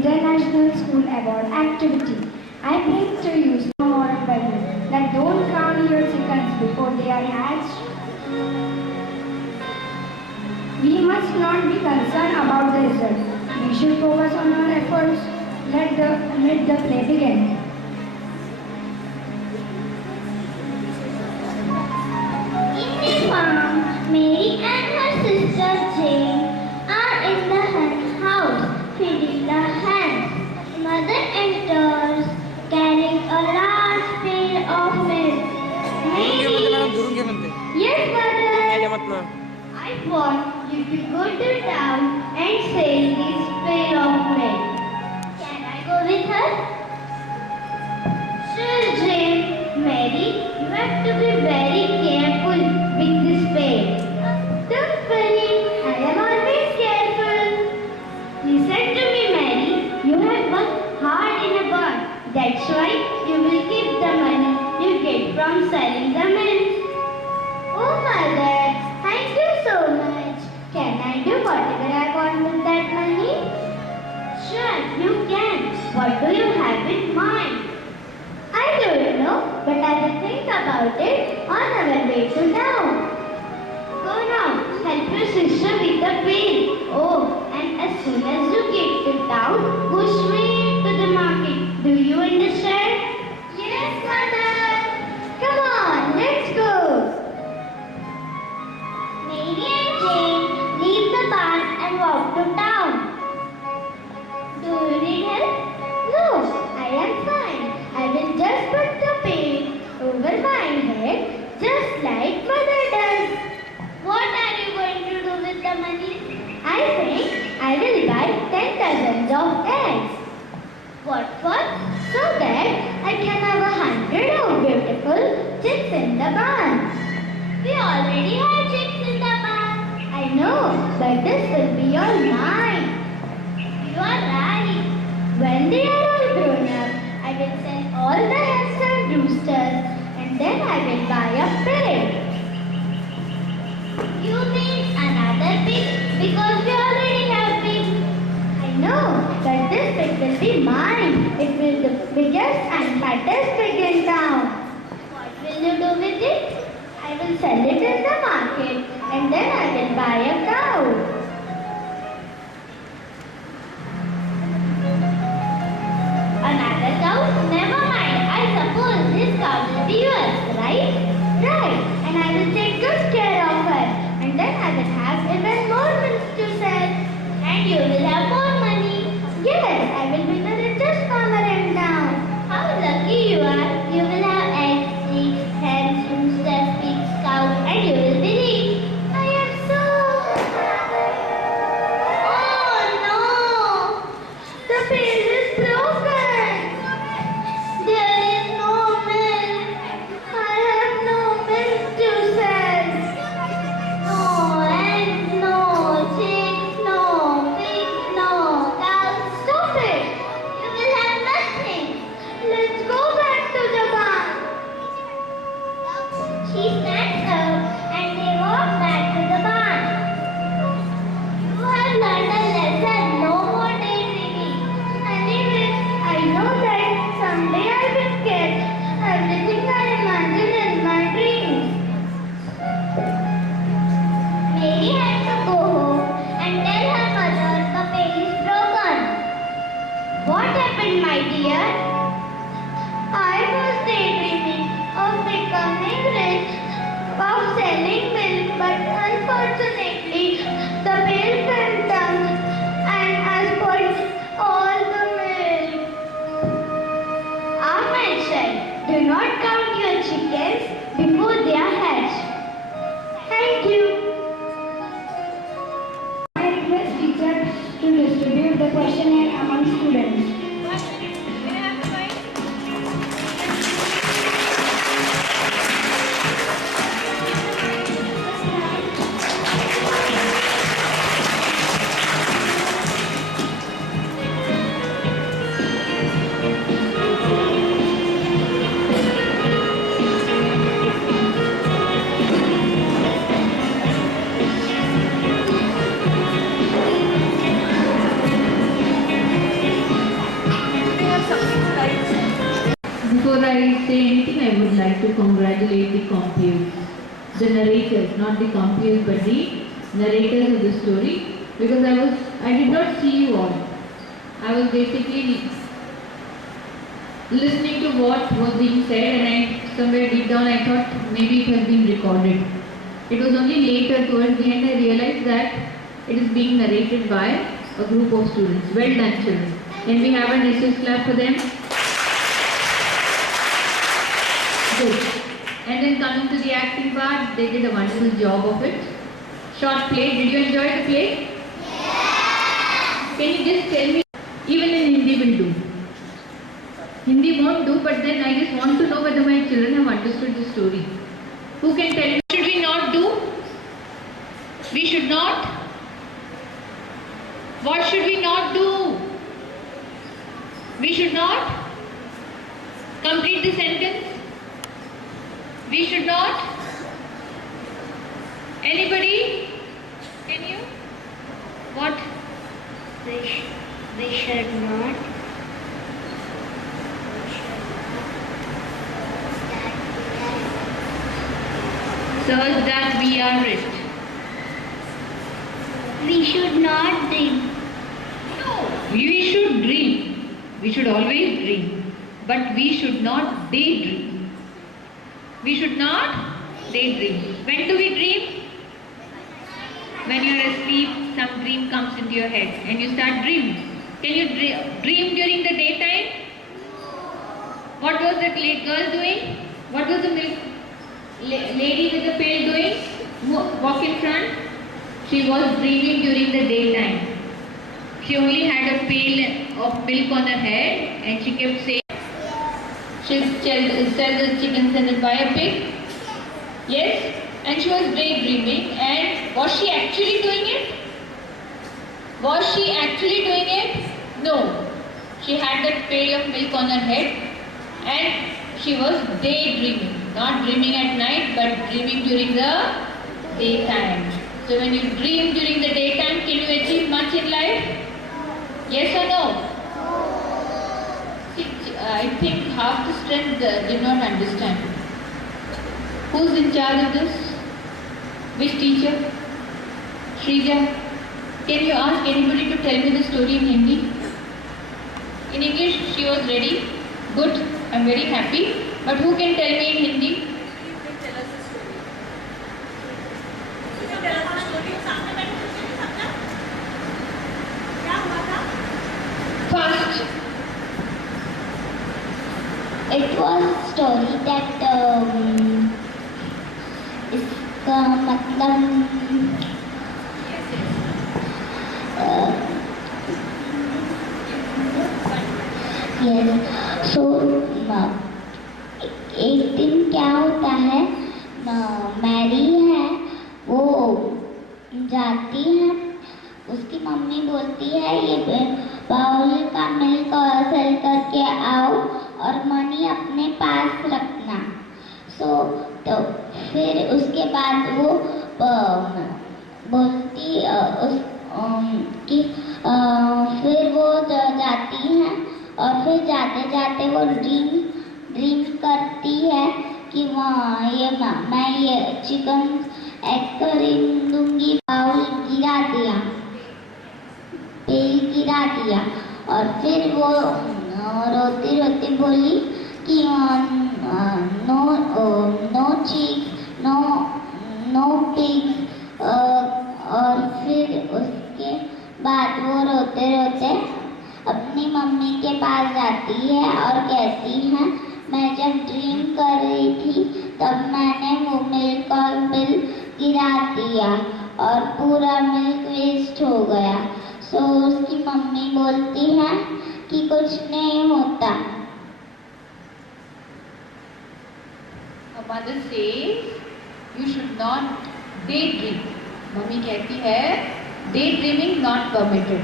International School Award activity. I bring to you some moral values that don't count your chickens before they are hatched. We must not be concerned about the result. We should focus on our efforts. Let the play begin. In the farm, Mary and her sister Jane are in the hen house feeding the hens. Mother enters carrying a large pail of milk. Mary, yes, mother. I want you to go to town and sell this pail of milk. Can I go with her? Sure, Jane. Mary, you have to be very careful with this pail. Don't worry, I am always careful. Listen to me, Mary. You have worked hard in a barn. That's why you will keep the money you get from selling the milk. Oh, mother, thank you so much. Can I do whatever I want with that money? Sure, you can. What do you have in mind? I don't know, but I will think about it on our way to town. Go now, help your sister with the pail. Oh, and as soon as you get to town, go straight to the market. Do you understand? Yes, mother. Come on, let's go. Mary and Jane leave the barn and walk to town. Do you need help? No, I am fine. I will just put the pail over my head just like mother does. What are you going to do with the money? I think I will buy 10 dozens of eggs. What for? So that I can have 100 of beautiful chicks in the barn. We already have chicks in the barn. I know, but this will be all mine. You are right. When they are all grown up, I will sell all the hens and roosters and then I will buy a pig. You mean another pig? Because we already have pigs. I know, but this pig will be mine. It will be the biggest and fattest pig in town. What will you do with it? I will sell it in the market and then I will buy a cow. Another cow? Never mind. I suppose this cow will be yours, right? Right. And I will take good care of her. And then I will have even more milk to sell. And you will have more money. Yes, I will be the richest farmer in town. How lucky you are. You will have eggs, chicks, hens, roosters, pigs, cows, and you will be rich. I am so happy. Oh no! The pail is broken. There is no milk. I have no milk to sell. No eggs, no chicks, no pigs, no cows. Stop it! You will have nothing. Let's go back to the barn. She stands up and they walk back to the barn. You have learned a lesson. No more daydreaming. Anyway, I know that someday I will get everything I imagine in my dreams. Mary had to go home and tell her mother the pail is broken. What happened, my dear? I was daydreaming of becoming rich, of selling milk, but unfortunately the pail fell down and I spoiled all the milk. Ahmed said, do not count your chickens before they are hatched. Thank you. I request teachers to distribute the questionnaire among students. narrators, not the compeers, but the narrators of the story, because I did not see you all. I was basically listening to what was being said, and I somewhere deep down I thought maybe it has been recorded. It was only later towards the end I realized that it is being narrated by a group of students. Well done, children. Can we have an SS clap for them? Good. And then coming to the acting part, they did a wonderful job of it. Short play. Did you enjoy the play? Yes. Can you just tell me, even in Hindi will do? Hindi won't do, but then I just want to know whether my children have understood the story. Who can tell me? Should we not do? We should not? What should we not do? We should not? Complete the sentence. We should not? Anybody? Can you? What? We should not. Search that we are rich. We should not dream. No, we should dream. We should always dream. But we should not daydream. We should not daydream. When do we dream? When you are asleep, some dream comes into your head and you start dreaming. Can you dream during the daytime? What was the girl doing? What was the lady with the pail doing? Walk in front. She was dreaming during the daytime. She only had a pail of milk on her head and she kept saying, she'll sell the chickens and buy a pig. Yes? And she was daydreaming. And was she actually doing it? Was she actually doing it? No. She had that pail of milk on her head and she was daydreaming. Not dreaming at night, but dreaming during the daytime. So when you dream during the daytime, can you achieve much in life? Yes or no? See, I think half the strength did not understand. Who's in charge of this? Which teacher? Shrija? Can you ask anybody to tell me the story in Hindi? In English, she was ready. Good. I'm very happy. But who can tell me in Hindi? You can tell us the story. You can tell us the story. सामने बैठ के सुनिए सबका। क्या हुआ था? First, It was a story that इसका मतलब yes. So एक दिन क्या होता है, मैरी है, वो जाती है, उसकी मम्मी बोलती है ये बाउल का मिल्क सेल करके आओ और मनी अपने पास रखना। तो फिर उसके बाद वो बोलती कि फिर वो जाती है और फिर जाते जाते वो ड्रीम करती है कि मैं ये चिकन एग खरीद दूंगी। बाउल गिरा दिया, तेल गिरा दिया और फिर वो रोती रोती बोली कि नो चीज नो पिग। और फिर उसके बाद वो रोते रोते अपनी मम्मी के पास जाती है और कहती है मैं जब ड्रीम कर रही थी तब मैंने वो मिल्क और बिल गिरा दिया और पूरा मिल्क वेस्ट हो गया। सो उसकी मम्मी बोलती है कि कुछ नहीं होता। her mother says, you should not daydream. Mummy कहती है, daydreaming not permitted.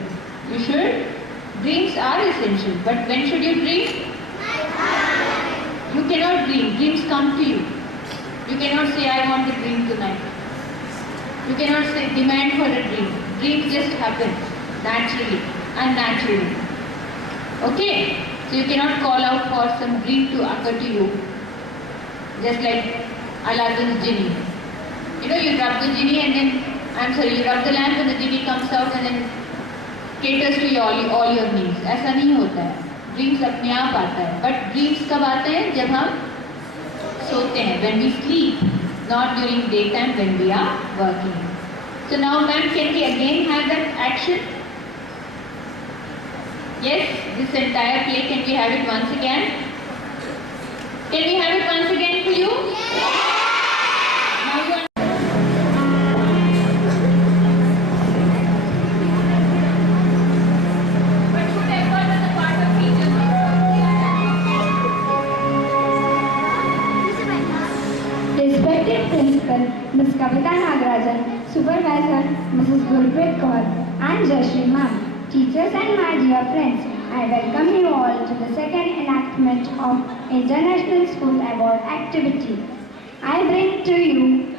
You should. Dreams are essential, but when should you dream? You cannot dream. Dreams come to you. You cannot say, I want a dream tonight. You cannot say, demand for a dream. Dreams just happen naturally, unnaturally. Okay? So you cannot call out for some dream to occur to you. Just like Aladdin's genie. you rub the genie and then, you rub the lamp and the genie comes out and then caters to all your needs. ऐसा नहीं होता है. Dreams अपने आप आता है. But dreams कब आते हैं? जब हम सोते हैं, when we sleep, not during daytime when we are working. So now, ma'am, can we again have that action? Yes, this entire play, can we have it once again? Can we have it once again for you? Now you are. But should effort on the part of teachers Respected Principal, Ms. Kavita Nagarajan, Supervisor, Mrs. Gurpreet Kaur, and Jashri Ma'am, teachers and my dear friends, I welcome you all to the second enactment of International School Award activity. I bring to you